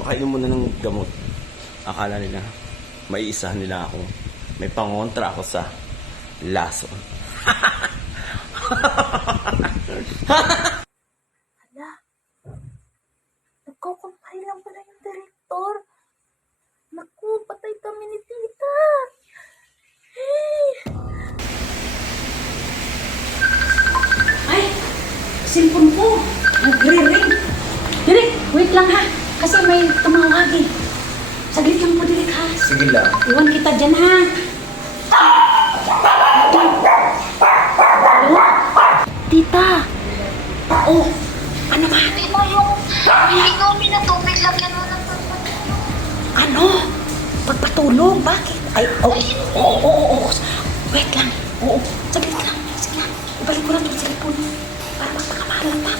makainom muna ng gamot. Akala nila, may isa nila ako. May pangontra ako sa laso. Hala, nagkukumpay lang pala yung direktor. Naku, patay kami ni tita. Hey! Ay, cellphone ko. Nagre-ring. Direk, wait lang ha. Kasi may tumawagin. Saglit lang po, Direk ha. Sige lang. Iwan kita dyan ha. Tita, Oh, ano ba? Hindi mo yung inumin na tubig, lagyan mo ng pagpatulog. Ano? Pagpatulog? Bakit? Ay, oh, oo, oo, oo, oo. Wait lang. Oo, saglit lang. Sige lang. Ibalik ko lang itong cellphone. Para magpakamahalan pa.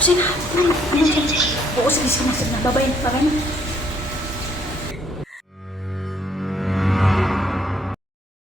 Sige na. Ano, ano, ano? Na. Babay na. Babay na.